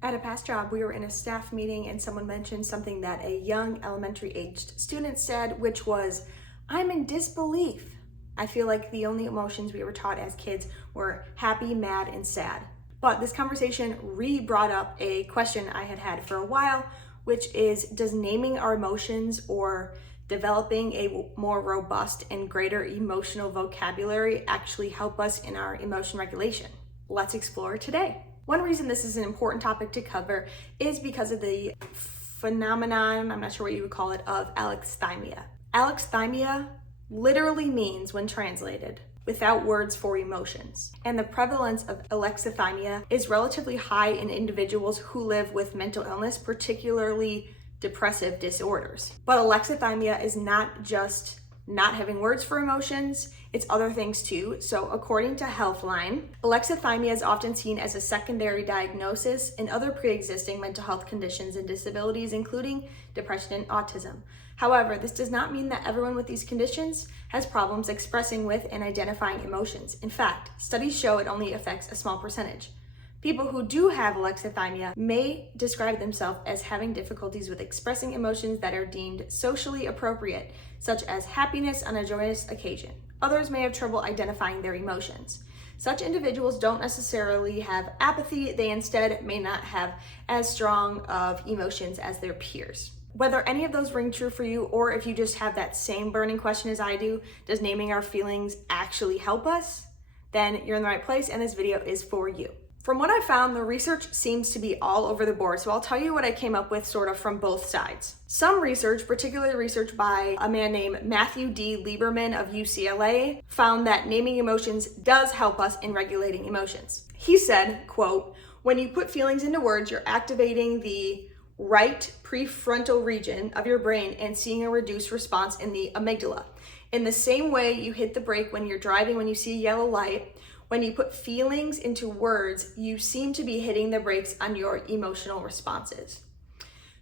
At a past job, we were in a staff meeting and someone mentioned something that a young elementary aged student said, which was, "I'm in disbelief." I feel like the only emotions we were taught as kids were happy, mad, and sad. But this conversation brought up a question I had had for a while, which is, does naming our emotions or developing a more robust and greater emotional vocabulary actually help us in our emotion regulation? Let's explore today. One reason this is an important topic to cover is because of the phenomenon, I'm not sure what you would call it, of alexithymia. Alexithymia literally means, when translated, without words for emotions. And the prevalence of alexithymia is relatively high in individuals who live with mental illness, particularly depressive disorders. But alexithymia is not just not having words for emotions, it's other things too. So according to Healthline, alexithymia is often seen as a secondary diagnosis in other pre-existing mental health conditions and disabilities, including depression and autism. However, this does not mean that everyone with these conditions has problems expressing with and identifying emotions. In fact, studies show it only affects a small percentage. People who do have alexithymia may describe themselves as having difficulties with expressing emotions that are deemed socially appropriate, such as happiness on a joyous occasion. Others may have trouble identifying their emotions. Such individuals don't necessarily have apathy, they instead may not have as strong of emotions as their peers. Whether any of those ring true for you, or if you just have that same burning question as I do, does naming our feelings actually help us? Then you're in the right place and this video is for you. From what I found, the research seems to be all over the board, so I'll tell you what I came up with sort of from both sides. Some research, particularly research by a man named Matthew D. Lieberman of UCLA, found that naming emotions does help us in regulating emotions. He said, quote, "When you put feelings into words, you're activating the right prefrontal region of your brain and seeing a reduced response in the amygdala. In the same way you hit the brake when you're driving when you see a yellow light, when you put feelings into words, you seem to be hitting the brakes on your emotional responses."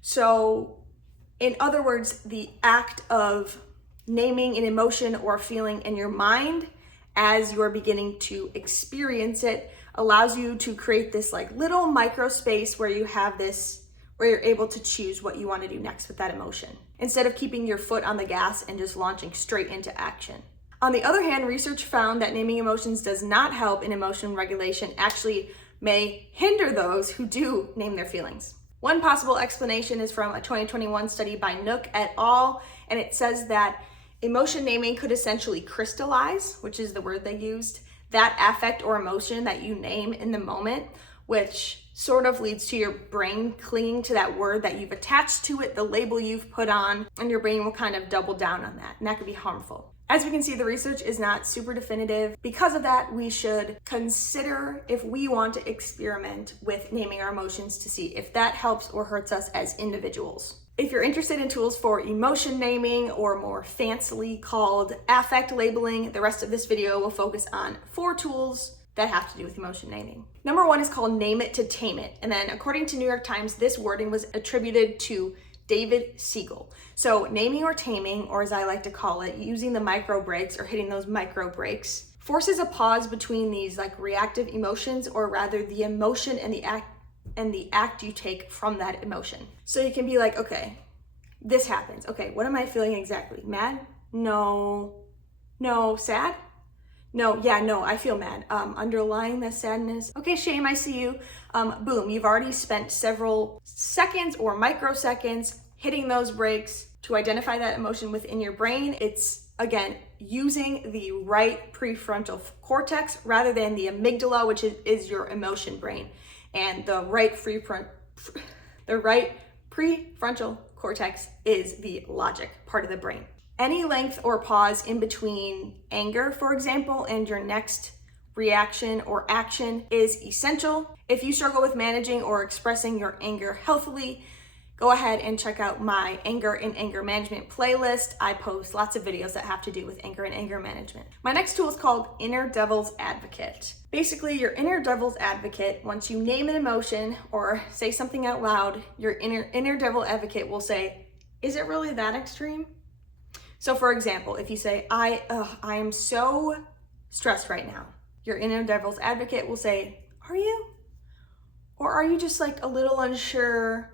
So, in other words, the act of naming an emotion or feeling in your mind as you're beginning to experience it allows you to create this like little micro space where you have this, where you're able to choose what you want to do next with that emotion, instead of keeping your foot on the gas and just launching straight into action. On the other hand, research found that naming emotions does not help in emotion regulation, actually may hinder those who do name their feelings. One possible explanation is from a 2021 study by Nook et al., and it says that emotion naming could essentially crystallize, which is the word they used, that affect or emotion that you name in the moment, which sort of leads to your brain clinging to that word that you've attached to it, the label you've put on, and your brain will kind of double down on that, and that could be harmful. As we can see, the research is not super definitive. Because of that, we should consider if we want to experiment with naming our emotions to see if that helps or hurts us as individuals. If you're interested in tools for emotion naming, or more fancily called affect labeling, the rest of this video will focus on 4 tools that have to do with emotion naming. Number 1 is called Name It to Tame It. And then according to New York Times, this wording was attributed to David Siegel. So naming or taming, or as I like to call it, using the micro breaks or hitting those micro breaks, forces a pause between these like reactive emotions, or rather the emotion and the act you take from that emotion. So you can be like, okay, this happens. Okay, what am I feeling exactly? Mad? No. Sad? No, yeah, no, I feel mad. Underlying the sadness. Okay, shame, I see you. Boom, you've already spent several seconds or microseconds hitting those brakes to identify that emotion within your brain. It's, again, using the right prefrontal cortex rather than the amygdala, which is your emotion brain. And the right prefrontal cortex is the logic part of the brain. Any length or pause in between anger, for example, and your next reaction or action is essential. If you struggle with managing or expressing your anger healthily, go ahead and check out my anger and anger management playlist. I post lots of videos that have to do with anger and anger management. My next tool is called Inner Devil's Advocate. Basically, your inner devil's advocate, once you name an emotion or say something out loud, your inner devil advocate will say, "Is it really that extreme?" So for example, if you say, I am so stressed right now, your inner devil's advocate will say, "Are you? Or are you just like a little unsure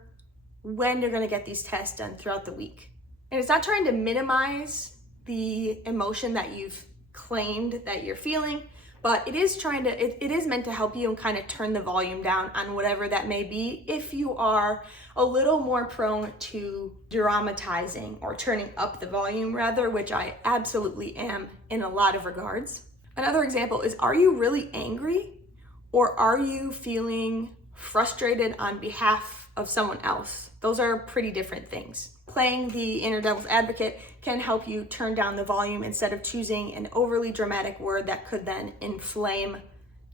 when you're gonna get these tests done throughout the week? And it's not trying to minimize the emotion that you've claimed that you're feeling, but it is trying to, it is meant to help you and kind of turn the volume down on whatever that may be if you are a little more prone to dramatizing or turning up the volume rather, which I absolutely am in a lot of regards. Another example is, are you really angry or are you feeling frustrated on behalf of someone else? Those are pretty different things. Playing the inner devil's advocate can help you turn down the volume instead of choosing an overly dramatic word that could then inflame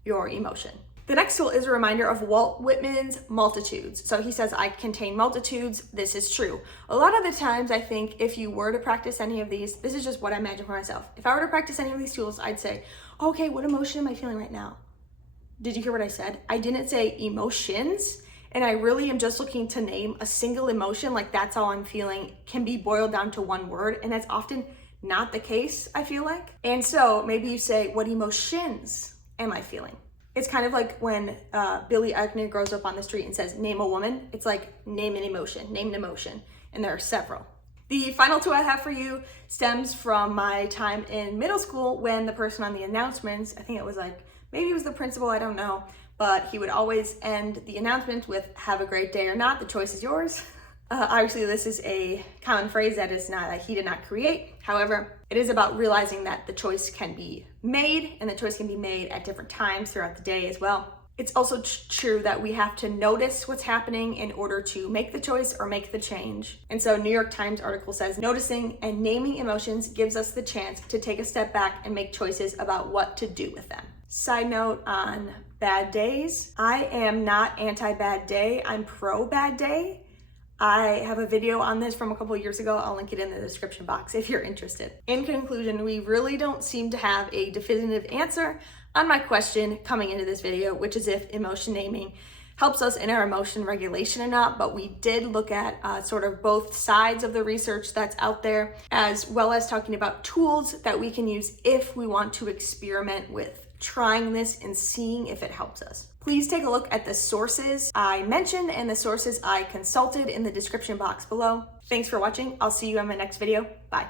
your emotion. The next tool is a reminder of Walt Whitman's multitudes. So he says, I contain multitudes. This is true. A lot of the times I think if you were to practice any of these, this is just what I imagine for myself. If I were to practice any of these tools, I'd say, okay, what emotion am I feeling right now? Did you hear what I said? I didn't say emotions. And I really am just looking to name a single emotion, like that's all I'm feeling, can be boiled down to one word. And that's often not the case, I feel like. And so maybe you say, what emotions am I feeling? It's kind of like when Billy Eichner grows up on the street and says, name a woman. It's like, name an emotion, name an emotion. And there are several. The final tool I have for you stems from my time in middle school when the person on the announcements, I think it was like, maybe it was the principal, I don't know, but he would always end the announcement with, have a great day or not, the choice is yours. Obviously, this is a common phrase that is not, he did not create. However, it is about realizing that the choice can be made and the choice can be made at different times throughout the day as well. It's also true that we have to notice what's happening in order to make the choice or make the change. And so New York Times article says, noticing and naming emotions gives us the chance to take a step back and make choices about what to do with them. Side note on bad days, I am not anti-bad day, I'm pro-bad day. I have a video on this from a couple of years ago. I'll link it in the description box if you're interested. In conclusion, we really don't seem to have a definitive answer on my question coming into this video, which is if emotion naming helps us in our emotion regulation or not, but we did look at sort of both sides of the research that's out there, as well as talking about tools that we can use if we want to experiment with trying this and seeing if it helps us. Please take a look at the sources I mentioned and the sources I consulted in the description box below. Thanks for watching. I'll see you in my next video. Bye.